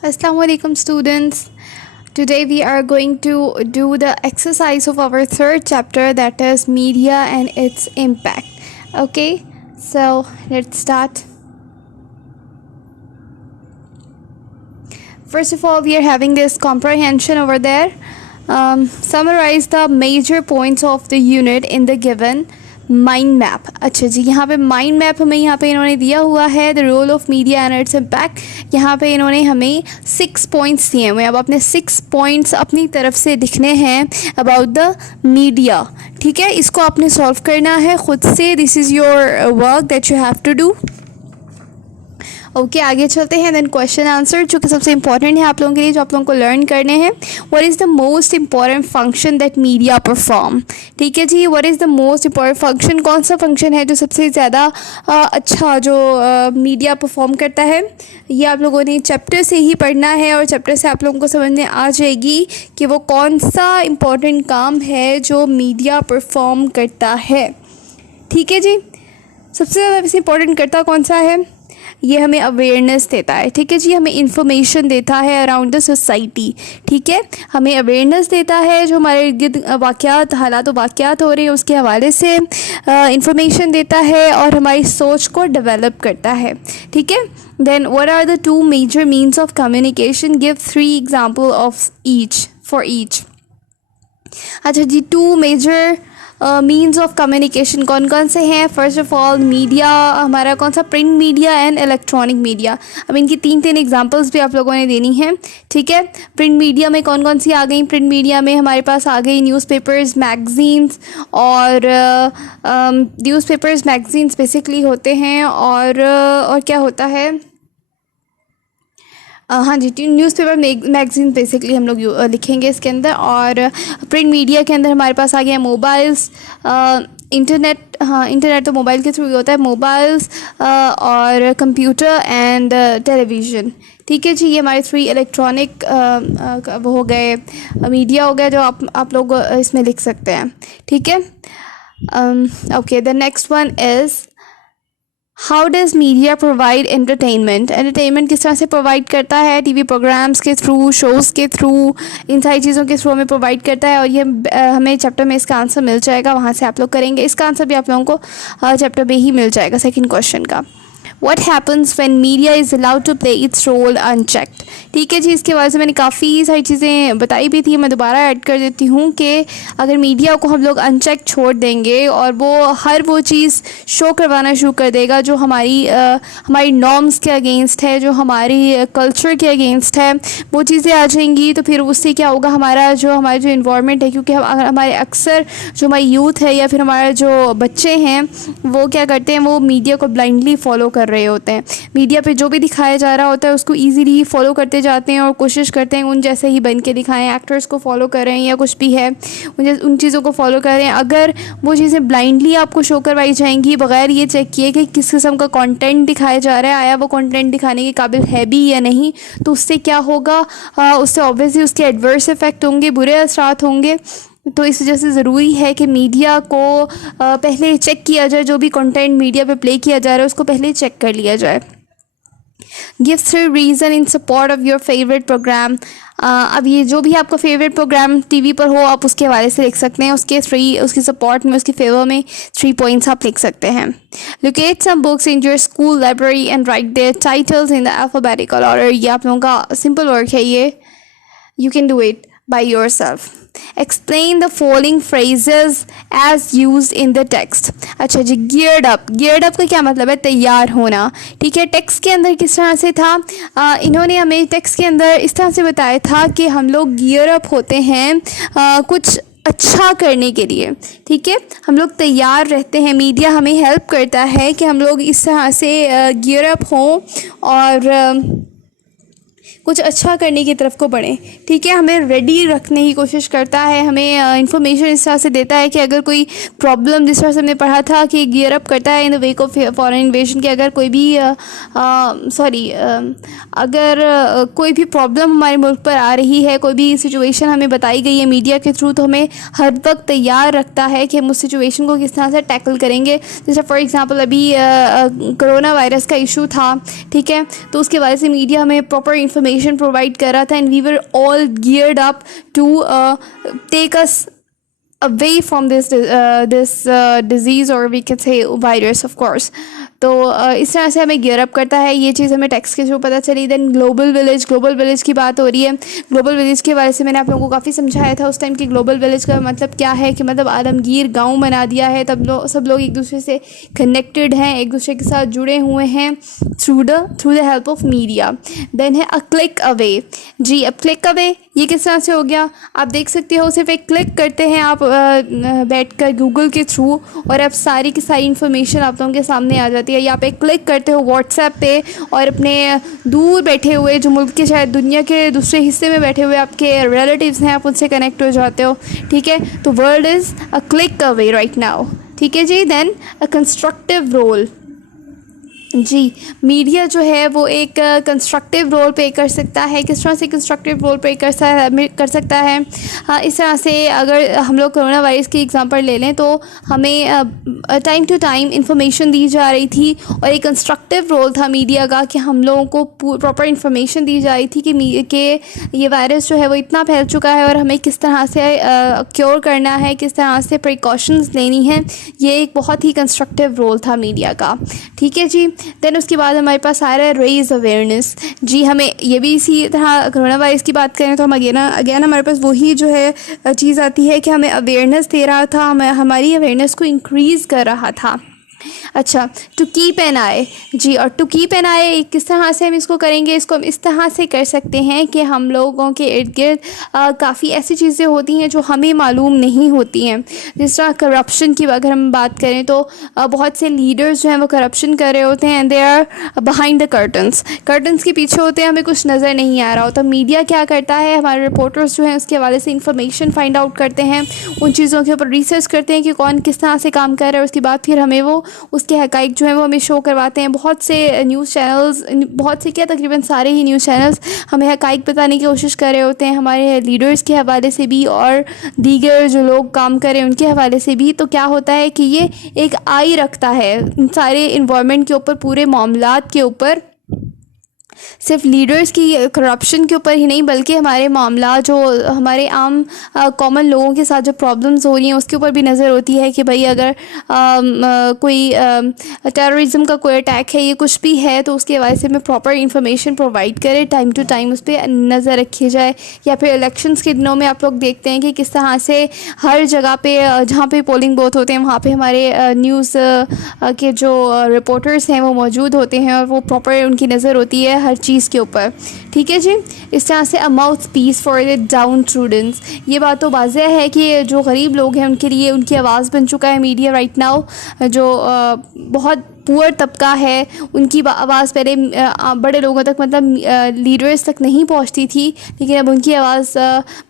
Assalamu alaikum students. Today we are going to do the exercise of our third chapter, that is media and its impact. Okay, so let's start. First of all, we are having this comprehension over there. Summarize the major points of the unit in the given mind map. अच्छा जी, यहाँ पे mind map हमें यहाँ पे इन्होंने दिया हुआ है, the role of media and its impact. यहाँ पे इन्होंने हमें 6 पॉइंट्स दिए हुए हैं. अब अपने 6 पॉइंट्स अपनी तरफ से लिखने हैं अबाउट द मीडिया. ठीक है, इसको आपने सॉल्व करना है खुद से. This is your work that you have to do. Okay, आगे चलते हैं. देन क्वेश्चन आंसर, जो कि सबसे इंपॉर्टेंट है आप लोगों के लिए, जो आप लोगों को लर्न करने हैं. What is the most important function that media perform. ठीक है जी, what is the most important function, कौन सा फंक्शन है जो सबसे ज़्यादा अच्छा जो मीडिया परफॉर्म करता है. ये आप लोगों ने चैप्टर से ही पढ़ना है और चैप्टर से आप लोगों को समझ में आ जाएगी कि वो कौन सा इम्पॉर्टेंट काम है जो मीडिया परफॉर्म करता है. ठीक है जी, सबसे ज़्यादा वैसे इंपॉर्टेंट करता कौन सा है. ये हमें अवेयरनेस देता है. ठीक है जी, हमें इंफॉर्मेशन देता है अराउंड द सोसाइटी. ठीक है, हमें अवेयरनेस देता है जो हमारे इर्द गिर्द वाक़यात, हालात वाक़यात हो रहे हैं उसके हवाले से इंफॉर्मेशन देता है और हमारी सोच को डेवलप करता है. ठीक है. Then what are the 2 major means of communication, give 3 example of each for each. अच्छा जी, 2 मेजर मीन्स ऑफ कम्युनिकेशन कौन कौन से हैं. फर्स्ट ऑफ ऑल मीडिया हमारा कौन सा, print media and electronic media. अब इनकी 3 एग्जांपल्स भी आप लोगों ने देनी है. ठीक है, प्रिंट मीडिया में कौन कौन सी आ गई. प्रिंट मीडिया में हमारे पास आ गई न्यूज़पेपर्स, मैगज़ीन्स और न्यूज़पेपर्स मैगज़ीन्स बेसिकली होते हैं. और क्या होता है, हाँ जी, न्यूज़पेपर मैगज़ीन बेसिकली हम लोग लिखेंगे इसके अंदर. और प्रिंट मीडिया के अंदर हमारे पास आ गया मोबाइल्स, इंटरनेट. हाँ, इंटरनेट तो मोबाइल के थ्रू होता है. मोबाइल्स और कंप्यूटर एंड टेलीविज़न. ठीक है जी, ये हमारे 3 इलेक्ट्रॉनिक वो हो गए, मीडिया हो गया जो आप लोग इसमें लिख सकते हैं. ठीक है. Okay, the next one is how does media provide entertainment. Entertainment किस तरह से प्रोवाइड करता है. टीवी प्रोग्राम्स के थ्रू, शोज़ के थ्रू, इन सारी चीज़ों के थ्रू हमें प्रोवाइड करता है. और ये हमें चैप्टर में इसका आंसर मिल जाएगा, वहाँ से आप लोग करेंगे. इसका आंसर भी आप लोगों को चैप्टर में ही मिल जाएगा सेकेंड क्वेश्चन का. What happens when media is allowed to play its role unchecked. ठीक है जी, इसके बारे में मैंने काफ़ी सारी चीज़ें बताई भी थी, मैं दोबारा ऐड कर देती हूँ कि अगर मीडिया को हम लोग अनचेक छोड़ देंगे और वो चीज़ शो करवाना शुरू कर देगा जो हमारी नॉर्म्स के अगेंस्ट है, जो हमारी कल्चर के अगेंस्ट है, वो चीज़ें आ जाएंगी. तो फिर उससे क्या होगा, हमारा जो इन्वायरमेंट है, क्योंकि हमारे अक्सर जो हमारी यूथ है या फिर हमारे जो बच्चे हैं वो क्या करते हैं, वो मीडिया को ब्लाइंडली फॉलो कर रहे होते हैं. मीडिया पे जो भी दिखाया जा रहा होता है उसको इजीली फॉलो करते जाते हैं और कोशिश करते हैं उन जैसे ही बन के दिखाएं. एक्टर्स को फॉलो कर रहे हैं या कुछ भी है, उन चीज़ों को फॉलो कर रहे हैं. अगर वो चीज़ें ब्लाइंडली आपको शो करवाई जाएंगी बगैर ये चेक किए कि किस किस्म का कंटेंट दिखाया जा रहा है, आया वो कंटेंट दिखाने के काबिल है भी या नहीं, तो उससे क्या होगा, उससे ऑब्वियसली उसके एडवर्स इफ़ेक्ट होंगे, बुरे असरात होंगे. तो इस वजह से ज़रूरी है कि मीडिया को पहले चेक किया जाए. जो भी कंटेंट मीडिया पे प्ले किया जा रहा है उसको पहले चेक कर लिया जाए. Give 3 reason in support of your favourite programme. अब ये जो भी आपका फेवरेट प्रोग्राम टीवी पर हो आप उसके हवाले से लिख सकते हैं. उसके सपोर्ट में, उसके फेवर में 3 पॉइंट्स आप लिख सकते हैं. Locate some books in your school library and write their titles in the alphabetical order. ये आप लोगों का सिंपल वर्क है ये. You can do it by yourself. Explain the following phrases as used in the text. अच्छा जी, geared up का क्या मतलब है, तैयार होना. ठीक है, टेक्स्ट के अंदर किस तरह से था, इन्होंने हमें टेक्स्ट के अंदर इस तरह से बताया था कि हम लोग गियर अप होते हैं कुछ अच्छा करने के लिए. ठीक है, हम लोग तैयार रहते हैं. मीडिया हमें हेल्प करता है कि हम लोग इस तरह से गियर अप हों और कुछ अच्छा करने की तरफ को बढ़ें. ठीक है, हमें रेडी रखने की कोशिश करता है. हमें इंफॉर्मेशन इस तरह से देता है कि अगर कोई प्रॉब्लम, जिस तरह से हमने पढ़ा था कि गियर अप करता है in the wake of foreign invasion, कि अगर कोई भी अगर कोई भी प्रॉब्लम हमारे मुल्क पर आ रही है, कोई भी सिचुएशन हमें बताई गई है मीडिया के थ्रू, तो हमें हर वक्त तैयार रखता है कि हम उस सिचुएशन को किस तरह से टैकल करेंगे. जैसे फॉर एग्ज़ाम्पल अभी कोरोना वायरस का इशू था. ठीक है, तो उसके वजह से मीडिया हमें प्रॉपर इन्फॉर्मेशन इंफॉर्मेशन प्रोवाइड कर रहा था, and we were all geared up to take us away from this disease, or we can say virus of course. तो इस तरह से हमें गियर अप करता है, ये चीज़ हमें टेक्स्ट के थ्रू पता चली। देन ग्लोबल विलेज की बात हो रही है। ग्लोबल विलेज के बारे से मैंने आप लोगों को काफ़ी समझाया था उस टाइम कि ग्लोबल विलेज का मतलब क्या है, कि मतलब आलमगीर गांव बना दिया है, तब सब लोग एक दूसरे से कनेक्टेड हैं, एक दूसरे के साथ जुड़े हुए हैं through the help of media. Then है अ क्लिक अवे। जी, अब क्लिक अवे ये किस तरह से हो गया, आप देख सकते हो, सिर्फ एक क्लिक करते हैं आप बैठकर गूगल के थ्रू, और अब सारी की सारी इन्फॉर्मेशन आप लोगों के सामने आ जाती है। या आप एक क्लिक करते हो व्हाट्सएप पे, और अपने दूर बैठे हुए जो मुल्क के, शायद दुनिया के दूसरे हिस्से में बैठे हुए आपके रिलेटिव्स हैं, आप उनसे कनेक्ट हो जाते हो। ठीक है, तो world is a click away right now. ठीक है जी। Then a constructive role. जी, मीडिया जो है वो एक कंस्ट्रक्टिव रोल प्ले कर सकता है। किस तरह से कंस्ट्रक्टिव रोल प्ले कर सकता है? इस तरह से अगर हम लोग कोरोना वायरस की एग्जांपल ले लें, तो हमें टाइम टू टाइम इंफॉर्मेशन दी जा रही थी, और एक कंस्ट्रक्टिव रोल था मीडिया का कि हम लोगों को प्रॉपर इंफॉर्मेशन दी जा रही थी कि ये वायरस जो है वो इतना फैल चुका है, और हमें किस तरह से क्योर करना है, किस तरह से प्रिकॉशंस लेनी है। ये एक बहुत ही कंस्ट्रक्टिव रोल था मीडिया का। ठीक है जी। देन उसके बाद हमारे पास आ रहा है रेज अवेयरनेस। जी, हमें ये भी इसी तरह कोरोना वायरस की बात करें तो हम अगेन हमारे पास वही जो है चीज़ आती है कि हमें अवेयरनेस दे रहा था, हमें हमारी अवेयरनेस को इंक्रीज़ कर रहा था। अच्छा, टू कीप एन आई। जी, और टू कीप एन आई किस तरह से हम इसको करेंगे? इसको हम इस तरह से कर सकते हैं कि हम लोगों के इर्द गिर्द काफ़ी ऐसी चीज़ें होती हैं जो हमें मालूम नहीं होती हैं। जिस तरह करप्शन की अगर हम बात करें तो बहुत से लीडर्स जो हैं वो करप्शन कर रहे होते हैं, and they are behind the curtains के पीछे होते हैं, हमें कुछ नज़र नहीं आ रहा होता। मीडिया क्या करता है, हमारे रिपोर्टर्स जो हैं उसके हवाले से इंफॉर्मेशन फाइंड आउट करते हैं, उन चीज़ों के ऊपर रिसर्च करते हैं कि कौन किस तरह से काम कर रहा है, उसके बाद फिर हमें वो उसके हक़ाइक़ जो है वो हमें शो करवाते हैं। बहुत से न्यूज़ चैनल्स, बहुत से क्या तकरीबन सारे ही न्यूज़ चैनल्स हमें हक़ाइक़ बताने की कोशिश कर रहे होते हैं, हमारे लीडर्स के हवाले से भी और दीगर जो लोग काम कर रहे हैं उनके हवाले से भी। तो क्या होता है कि ये एक आई रखता है सारे इन्वायरमेंट के ऊपर, पूरे मामलात के ऊपर, सिर्फ लीडर्स की करप्शन के ऊपर ही नहीं, बल्कि हमारे मामला जो हमारे आम कॉमन लोगों के साथ जो प्रॉब्लम्स हो रही हैं उसके ऊपर भी नज़र होती है कि भाई अगर कोई टेररिज्म का कोई अटैक है, ये कुछ भी है, तो उसके हवाले से हमें प्रॉपर इंफॉर्मेशन प्रोवाइड करें, टाइम टू टाइम उस पर नज़र रखी जाए। या फिर इलेक्शंस के दिनों में आप लोग देखते हैं कि किस तरह से हर जगह पे जहाँ पे पोलिंग बूथ होते हैं वहाँ पे हमारे न्यूज़ के जो रिपोर्टर्स हैं वो मौजूद होते हैं, और वो प्रॉपर उनकी नज़र होती है हर चीज़ के ऊपर। ठीक है जी। इस तरह से a mouthpiece for the downtrodden. ये बात तो वाज़ेह है कि जो गरीब लोग हैं उनके लिए उनकी आवाज़ बन चुका है मीडिया राइट नाउ। जो बहुत पुअर तबका है उनकी आवाज़ पहले बड़े लोगों तक, मतलब लीडर्स तक नहीं पहुंचती थी, लेकिन अब उनकी आवाज़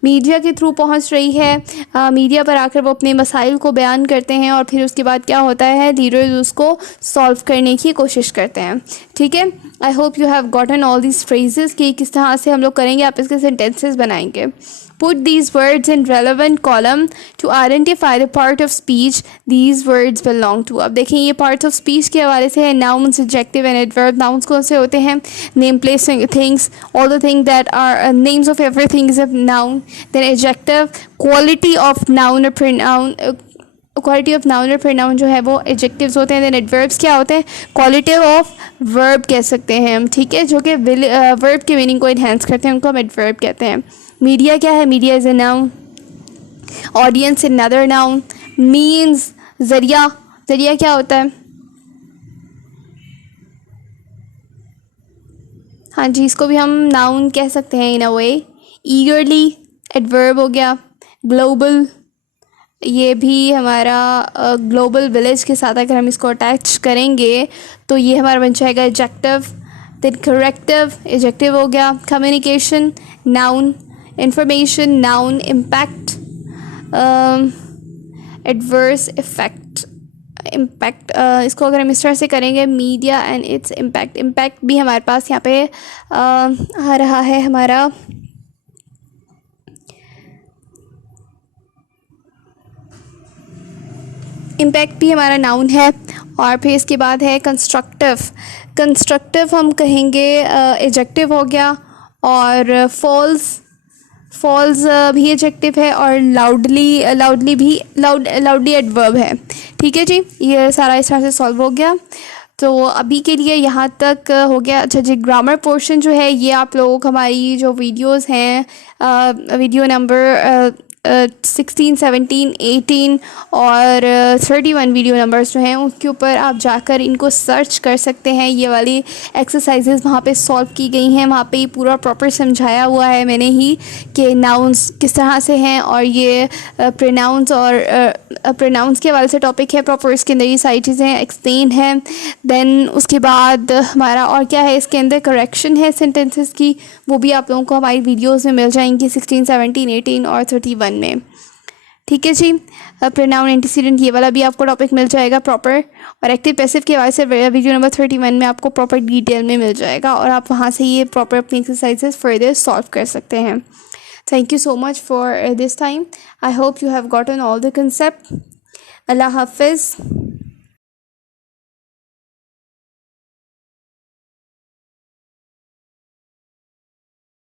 मीडिया के थ्रू पहुंच रही है। मीडिया पर आकर वो अपने मसाइल को बयान करते हैं, और फिर उसके बाद क्या होता है, लीडर्स उसको सॉल्व करने की कोशिश करते हैं। ठीक है, आई hope you have gotten all these phrases कि किस तरह से हम लोग करेंगे, आप इसके सेंटेंसेस बनाएंगे। Put these words in relevant column to identify the part of speech these words belong to। अब देखें ये parts of speech के हवाले से है, nouns, adjective and adverb। nouns कौन से होते हैं? name, place, things, all the things that are names of everything is a noun। then adjective, quality of noun or pronoun, quality of noun और pronoun जो है वो एडजेक्टिव्स होते हैं। देन एडवर्ब्स क्या होते हैं? क्वालिटी ऑफ वर्ब कह सकते हैं हम। ठीक है, जो कि वर्ब के मीनिंग को इन्हेंस करते हैं, उनको हम एडवर्ब कहते हैं। मीडिया क्या है? Media is a noun. Audience another noun. Means ज़रिया, ज़रिया क्या होता है? हाँ जी, इसको भी हम नाउन कह सकते हैं इन अ वे। ईगरली एडवर्ब हो गया। ग्लोबल, ये भी हमारा ग्लोबल विलेज के साथ अगर हम इसको अटैच करेंगे तो ये हमारा बन जाएगा एडजेक्टिव। देन करेक्टिव, एडजेक्टिव हो गया। Communication noun. Information noun. Impact, adverse effect, impact, इसको अगर हम इस तरह से करेंगे, media and its impact. Impact भी हमारे पास यहाँ पे आ रहा है हमारा इम्पैक्ट भी हमारा नाउन है। और फिर इसके बाद है कंस्ट्रक्टिव। कंस्ट्रक्टिव हम कहेंगे एडजेक्टिव हो गया, और फॉल्स भी एडजेक्टिव है, और लाउडली भी लाउडली एडवर्ब है। ठीक है जी, ये सारा इस तरह से सॉल्व हो गया। तो अभी के लिए यहाँ तक हो गया। अच्छा जी, ग्रामर पोर्शन जो है ये आप लोगों को हमारी जो वीडियोस हैं, वीडियो नंबर 16, 17, 18 और 31 वीडियो नंबर्स जो हैं उनके ऊपर आप जाकर इनको सर्च कर सकते हैं। ये वाली एक्सरसाइजेज वहाँ पे सॉल्व की गई हैं, वहाँ पे पूरा प्रॉपर समझाया हुआ है मैंने ही कि नाउन्स किस तरह से हैं, और ये प्रोनाउंस और प्रोनाउंस के हवाले से टॉपिक है प्रॉपर, इसके अंदर ये सारी चीज़ें एक्सप्लेन हैं। देन उसके बाद हमारा और क्या है, इसके अंदर करेक्शन है सेंटेंसेस की, वो भी आप लोगों को हमारी वीडियोस में मिल जाएंगी 16, 17, 18 और 31 में। ठीक है जी, प्रोनाउन एंटीसीडेंट ये वाला भी आपको टॉपिक मिल जाएगा प्रॉपर, और एक्टिव पैसिव के हवाले से वीडियो नंबर 31 में आपको प्रॉपर डिटेल में मिल जाएगा, और आप वहाँ से ये प्रॉपर अपनी एक्सरसाइजेस फर्दर सॉल्व कर सकते हैं। Thank you so much for this time. I hope you have gotten all the concept. अल्लाह हाफिज़।